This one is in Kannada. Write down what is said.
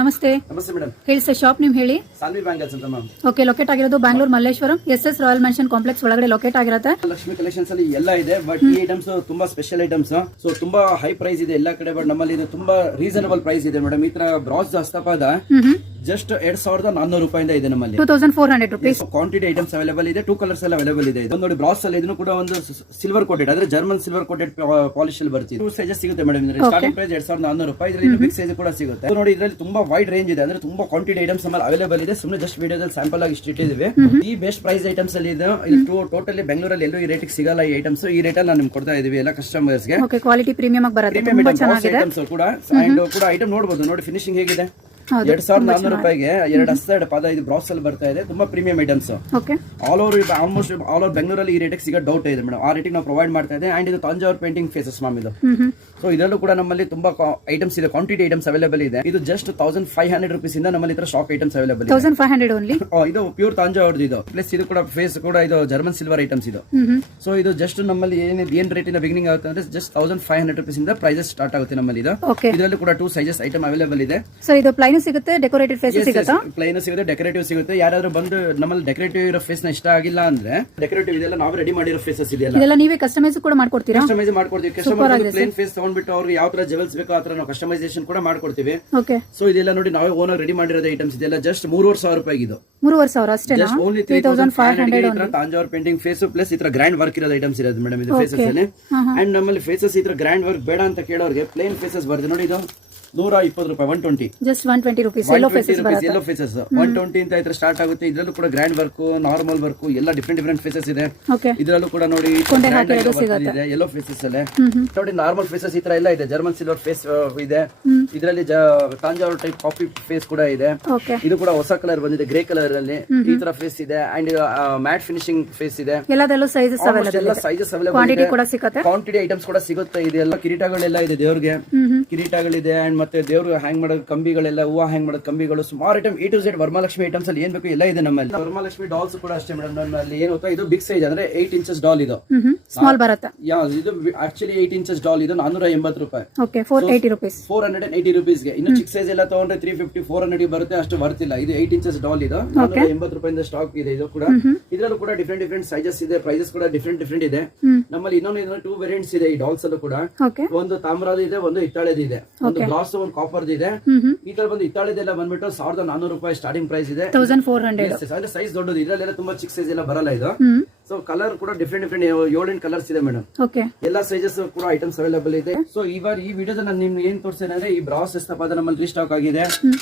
ನಮಸ್ತೆ. ನಮಸ್ತೆ ಮೇಡಮ್. ಹೇಳಿ ಸರ್, ಶಾಪ್ ನಿಮ್ ಹೇಳಿ. ಸಾಲ್ವಿ ಬ್ಯಾಂಗಲ್ಸ್ ಅಂತ ಮ್ಯಾಮ್. ಓಕೆ, ಲೊಕೇಟ್ ಆಗಿರೋದು Bangalore Malleshwaram SS royal mention complex ಒಳಗಡೆ ಲೊಕೇಟ್ ಆಗಿರುತ್ತೆ. ಲಕ್ಷ್ಮಿ ಕಲೆಕ್ಷನ್ಸ್ ಅಲ್ಲಿ ಎಲ್ಲ ಇದೆ, ಬಟ್ ಈ ಐಟಮ್ಸ್ ತುಂಬಾ ಸ್ಪೆಷಲ್ ಐಟಮ್ಸ್. ಸೊ ತುಂಬಾ ಹೈ ಪ್ರೈಸ್ ಇದೆ ಎಲ್ಲ ಕಡೆ, ಬಟ್ ನಮ್ಮಲ್ಲಿ ಇದು ತುಂಬಾ ರೀಸನಬಲ್ ಪ್ರೈಸ್ ಇದೆ ಮೇಡಮ್. ಈ ತರ ಬ್ರಾಸ್ ಹಸ್ತಪಾದ ಜಸ್ಟ್ 2400 ರೂಪಾಯಿಂದ ಇದೆ ನಮ್ಮಲ್ಲಿ. 2400 rupees. ಕ್ವಾಂಟಿಟಿ ಐಟಮ್ಸ್ ಅವೈಲೇಬಲ್ ಇದೆ, 2 ಕಲರ್ಸ್ ಎಲ್ಲ ಅವೈಲೇಬಲ್ ಇದೆ. ಇದು ನೋಡಿ ಬ್ರಾಸ್ ಅಲ್ಲಿ ಇದನ್ನು ಕೂಡ ಒಂದು ಸಿಲ್ವರ್ ಕೋಟೆಡ್, ಅಂದ್ರೆ ಜರ್ಮನ್ ಸಿಲ್ವರ್ ಕೋಟೆಡ್ ಪಾಲಿಶ್ ಅಲ್ಲಿ ಬರುತ್ತೆ. 2 ಸೈಜಸ್ ಸಿಗುತ್ತೆ ಮೇಡಮ್. ಸ್ಟಾರ್ಟಿಂಗ್ ಪ್ರೈಸ್ 2400 ರೂಪಾಯಿ. ಇದರಲ್ಲಿ ಬಿಗ್ ಸೈಜ್ ಕೂಡ ಸಿಗುತ್ತೆ. ಇದು ನೋಡಿ, ಇದರಲ್ಲಿ ತುಂಬಾ ವೈಡ್ ರೇಂಜ್ ಇದೆ, ಅಂದ್ರೆ ತುಂಬಾ ಕ್ವಾಂಟಿಟಿ ಐಟಮ್ಸ್ ನಮ್ಮಲ್ಲಿ ಅವೈಲೇಬಲ್ ಇದೆ. ಸುಮ್ಮನೆ ಜಸ್ಟ್ ವಿಡಿಯೋದಲ್ಲಿ ಸ್ಯಾಂಪಲ್ ಆಗಿ ಇಷ್ಟು ಇಟ್ಟಿದ್ದೀವಿ. ಈ ಬೆಸ್ಟ್ ಪ್ರೈಸ್ ಐಟಮ್ಸ್ ಅಲ್ಲಿ ಇದೆ. ಇದು ಟೋಟಲಿ ಬೆಂಗಳೂರಲ್ಲಿ ಎಲ್ಲೂ ಈ ರೇಟ್ ಸಿಗಲ್ಲ ಈ ಐಟಮ್ಸ್. ಈ ರೇಟ್ ಅಲ್ಲಿ ನಾವು ನಿಮ್ಗೆ ಕೊಡ್ತಾ ಇದೀವಿ ಎಲ್ಲ ಕಸ್ಟಮರ್ಸ್ ಗೆ. ಓಕೆ, ಕ್ವಾಲಿಟಿ ಪ್ರೀಮಿಯಂ ಆಗಿ ಬರುತ್ತೆ. ತುಂಬಾ ಚೆನ್ನಾಗಿದೆ ಐಟಮ್ಸ್ ಕೂಡ. ಅಂಡ್ ಕೂಡ ಐಟಮ್ ನೋಡಬಹುದು, ನೋಡಿ ಫಿನಿಶಿಂಗ್ ಹೇಗಿದೆ. 2400 ರೂಪಾಯಿಗೆ 2 ಹಸ್ತ ಪಾದ ಇದು ಬ್ರಾಸ್ ಅಲ್ಲಿ ಬರ್ತಾ ಇದೆ. ತುಂಬಾ premium items. All over almost all over ಬೆಂಗಳೂರಲ್ಲಿ ಈ ರೇಟಿಗೆ ಸಿಗೋ ಡೌಟ್ ಇದೆ ಮೇಡಮ್. ಆ ರೇಟಿಗೆ ನಾವು ಪ್ರೊವೈಡ್ ಮಾಡ್ತಾ ಇದೆ. ಅಂಡ್ ಇದು ತಂಜಾವೂರ್ ಪೇಂಟಿಂಗ್ ಫೇಸಸ್ ಮ್ಯಾಮ್ ಇದು. ಸೊ ಇದರಲ್ಲೂ ಕೂಡ ನಮ್ಮಲ್ಲಿ ತುಂಬಾ ಐಟಮ್ಸ್ ಇದೆ, ಕ್ವಾಂಟಿಟಿ ಐಟಮ್ಸ್ ಅವೈಲೇಬಲ್ ಇದೆ. ಇದು ಜಸ್ಟ್ 1500 ರೂಪೀಸ್ ಇಂದ ನಮ್ಮಲ್ಲಿ ಇತರ ಶಾಕ್ ಐಟಮ್ಸ್ ಅವೈಲೇಬಲ್ ಇದೆ. 1500 ಓನ್ಲಿ. ಇದು ಪ್ಯೂರ್ ತಂಜಾವೂರ್ದು ಇದು. ಪ್ಲಸ್ ಇದು ಕೂಡ ಫೇಸ್ ಕೂಡ ಇದು ಜರ್ಮನ್ ಸಿಲ್ವರ್ ಐಟಮ್ಸ್ ಇದು. ಸೊ ಇದು ಜಸ್ಟ್ ನಮ್ಮಲ್ಲಿ ಏನ್ ರೇಟ್ ಇಂದ ಬಿಗಿನಿಂಗ್ ಆಗುತ್ತೆ ಅಂದ್ರೆ ಜಸ್ಟ್ 1500 ರೂಪೀಸ್ ಇಂದ ಪ್ರೈಸಸ್ ಸ್ಟಾರ್ಟ್ ಆಗುತ್ತೆ ನಮ್ಮಲ್ಲಿ ಇದು. ಇದರಲ್ಲೂ ಕೂಡ 2 ಸೈಜಸ್ ಐಟಮ್ ಅವೈಲೇಬಲ್ ಇದೆ. ಸೊ ಇದು ಪ್ಲೈನ್ ಸಿಗುತ್ತೆ, ಡೆಕೋರೇಟೆಡ್ ಫೇಸ್ ಸಿಗುತ್ತಾ? ಪ್ಲೈನ್ ಸಿಗುತ್ತೆ, ಡೆಕೋರೇಟಿವ್ ಸಿಗುತ್ತೆ. ಯಾರಾದ್ರೂ ಬಂದು ನಮ್ಮಲ್ಲಿ ಡೆಕೋರೇಟಿವ್ ಇರೋ ಫೇಸ್ ನ ಇಷ್ಟ ಆಗಿಲ್ಲ ಅಂದ್ರೆ ಡೆಕೋರೇಟಿವ್ ಇದೆಲ್ಲ ನಾವು ರೆಡಿ ಮಾಡಿರೋ ಫೇಸಸ್ ಇದೆಯಲ್ಲ, ಇದೆಲ್ಲ ನೀವೇ ಕಸ್ಟಮೈಸ್ ಕೂಡ ಮಾಡ್ಕೊಡ್ತೀರಾ? ಕಸ್ಟಮೈಸ್ ಮಾಡ್ಕೊಡ್ತೀವಿ. ಕಸ್ಟಮರ್ ಪ್ಲೇನ್ ಫೇಸ್ ತಗೊಂಡ್ಬಿಟ್ಟು ಅವ್ರಿಗೆ ಯಾವ ತರ ಜೆವೆಲ್ಸ್ ಬೇಕೋ ಆ ತರ ನಾವು ಕಸ್ಟಮೈಸೇಷನ್ ಕೂಡ ಮಾಡ್ಕೊಡ್ತೀವಿ. ಓಕೆ. ಸೊ ಇದೆಲ್ಲ ನೋಡಿ ನಾವೇ ಓನರ್ ರೆಡಿ ಮಾಡಿರೋದು ಐಟಮ್ಸ್ ಇದೆಲ್ಲ ಜಸ್ಟ್ 3500 ರೂಪಾಯಿ ಇದು. 3500 ಅಷ್ಟೇನಾ? Only 3500 Thanjavur painting face plus ಈ ತರ ಗ್ರ್ಯಾಂಡ್ ವರ್ಕ್ ಇರೋದು ಐಟಮ್ಸ್ ಇರೋದು ಮೇಡಮ್ ಇದು ಫೇಸಸ್ ಅಲ್ಲಿ. ಅಂಡ್ ನಮ್ಮಲ್ಲಿ ಫೇಸಸ್ ಈ ತರ ಗ್ರ್ಯಾಂಡ್ ವರ್ಕ್ ಬೇಡ ಅಂತ ಕೇಳೋರಿಗೆ ಪ್ಲೇನ್ ಫೇಸಸ್ ಬರುತ್ತೆ ನೋಡಿ. ಇದು 120 ರೂಪಾಯಿ, 120 ಜಸ್ಟ್ 120 ರೂಪೀಸ್. ಯೆಲ್ಲೋ ಫೇಸಸ್ ಬರುತ್ತೆ. ಯೆಲ್ಲೋ ಫೇಸಸ್ 120 ಅಂತ ಇದ್ರೆ ಸ್ಟಾರ್ಟ್ ಆಗುತ್ತೆ. ಇದರಲ್ಲೂ ಕೂಡ ಗ್ರ್ಯಾಂಡ್ ವರ್ಕ್, ನಾರ್ಮಲ್ ವರ್ಕ್ ಎಲ್ಲ ಡಿಫರೆಂಟ್ ಫೇಸಸ್ ಇದೆ. ಇದರಲ್ಲೂ ಕೂಡ ನೋಡಿ ಯೆಲ್ಲೋ ಫೇಸಸ್ ಅಲ್ಲೇ ನೋಡಿ ನಾರ್ಮಲ್ ಫೇಸಸ್ ಈ ತರ ಎಲ್ಲ ಇದೆ. ಜರ್ಮನ್ ಸಿಲ್ವರ್ ಫೇಸ್ ಇದೆ. ಇದರಲ್ಲಿ ತಾಂಜಾವೂರ್ ಟೈಪ್ ಕಾಫಿ ಫೇಸ್ ಕೂಡ ಇದೆ. ಇದು ಕೂಡ ಹೊಸ ಕಲರ್ ಬಂದಿದೆ, ಗ್ರೇ ಕಲರ್ ಅಲ್ಲಿ ಈ ತರ ಫೇಸ್ ಇದೆ. ಅಂಡ್ ಮ್ಯಾಟ್ ಫಿನಿಶಿಂಗ್ ಫೇಸ್ ಇದೆ. ಎಲ್ಲದಲ್ಲೂ ಸೈಜಸ್ ಅವೈಲೇಬಲ್ ಇದೆ. ಕ್ವಾಂಟಿಟಿ ಕೂಡ ಸಿಗುತ್ತೆ, ಕ್ವಾಂಟಿಟಿ ಐಟಮ್ಸ್ ಕೂಡ ಸಿಗುತ್ತೆ. ಇದೆಲ್ಲ ಕಿರೀಟಗಳೆಲ್ಲ ಇದೆ, ದೇವ್ರಿಗೆ ಕಿರೀಟಗಳಿದೆ. ಅಂಡ್ ಮತ್ತೆ ದೇವ್ರು ಹ್ಯಾಂಗ್ ಮಾಡೋದು ಕಂಬಿಗಳೆಲ್ಲ, ಹೂವು ಹ್ಯಾಂಗ್ ಮಾಡೋದು ಕಂಬಿಗಳು, ಸುಮಾರು item A to Z Varamahalakshmi items ಅಲ್ಲಿ ಏನ್ ಬೇಕು ಎಲ್ಲ ಇದೆ ನಮ್ಮಲ್ಲಿ. ವರಮಹಾಲಕ್ಷ್ಮಿ ಡಾಲ್ಸ್ ಕೂಡ ಅಷ್ಟೇ ಮೇಡಮ್. ನಮ್ಮಲ್ಲಿ ಏನು ಗೊತ್ತಾ, ಇದು ಬಿಗ್ ಸೈಜ್ ಅಂದ್ರೆ 8 ಇಂಚಸ್ ಡಾಲ್ ಇದು. ಸ್ಮಾಲ್ ಬರುತ್ತೆ. ಇದು ಆಕ್ಚುಲಿ 8 ಇಂಚಸ್ ಡಾಲ್ ಇದು 480 ರೂಪಾಯಿ. Okay, 480 rupees. 480 ರೂಪೀಸ್ ಗೆ. ಇನ್ನು ಚಿಕ್ಕ ಸೈಜ್ ಎಲ್ಲ ತಗೊಂಡ್ರೆ 350 400 ಬರುತ್ತೆ, ಅಷ್ಟು ಬರ್ತಿಲ್ಲ. ಇದು 8 ಇಂಚಸ್ ಡಾಲ್ ಇದು 480 ರೂಪಾಯಿಂದ ಸ್ಟಾಕ್ ಇದೆ. ಇದು ಕೂಡ ಇದರಲ್ಲೂ ಕೂಡ ಡಿಫರೆಂಟ್ ಸೈಜಸ್ ಇದೆ, ಪ್ರೈಸಸ್ ಕೂಡ ಡಿಫರೆಂಟ್ ಇದೆ ನಮ್ಮಲ್ಲಿ. ಇನ್ನೊಂದು 2 ವೇರಿಯಂಟ್ಸ್ ಇದೆ ಈ ಡಾಲ್ಸ್ ಅಲ್ಲೂ ಕೂಡ. ಒಂದು ತಾಮ್ರದ್ದು ಇದೆ, ಒಂದು ಹಿತ್ತಾಳೆದು ಇದೆ, ಒಂದು ಗ್ಲಾಸ್, ಒಂದು ಕಾಪರ್ ಇದೆ. ಈ ತರ ಬಂದು ಹಿತ್ತಾಳೆದೆಲ್ಲ ಬಂದ್ಬಿಟ್ಟು 1400 ರೂಪಾಯಿ ಸ್ಟಾರ್ಟಿಂಗ್ ಪ್ರೈಸ್ ಇದೆ. 1400 ಸೈಜ್ ದೊಡ್ಡದು. ಇದರಲ್ಲೆಲ್ಲ ತುಂಬಾ ಚಿಕ್ಕ ಸೈಜ್ ಎಲ್ಲ ಬರಲ್ಲ ಇದು. ಸೊ ಕಲರ್ ಕೂಡ ಡಿಫರೆಂಟ್ 7-8 ಕಲರ್ಸ್ ಇದೆ ಮೇಡಮ್. ಎಲ್ಲಾ ಸೈಜಸ್ ಕೂಡ ಐಟಮ್ಸ್ ಅವೈಲೇಬಲ್ ಇದೆ. ಸೊ ಈ ವಿಡಿಯೋದಲ್ಲಿ ನಾನು ನಿಮ್ಗೆ ಏನ್ ತೋರಿಸ್ತೇನೆ ಅಂದ್ರೆ ಈ ಬ್ರಾಸ್ ಹಸ್ತಪಾದ ನಮ್ಮಲ್ಲಿ ರೀಸ್ಟಾಕ್ ಆಗಿದೆ.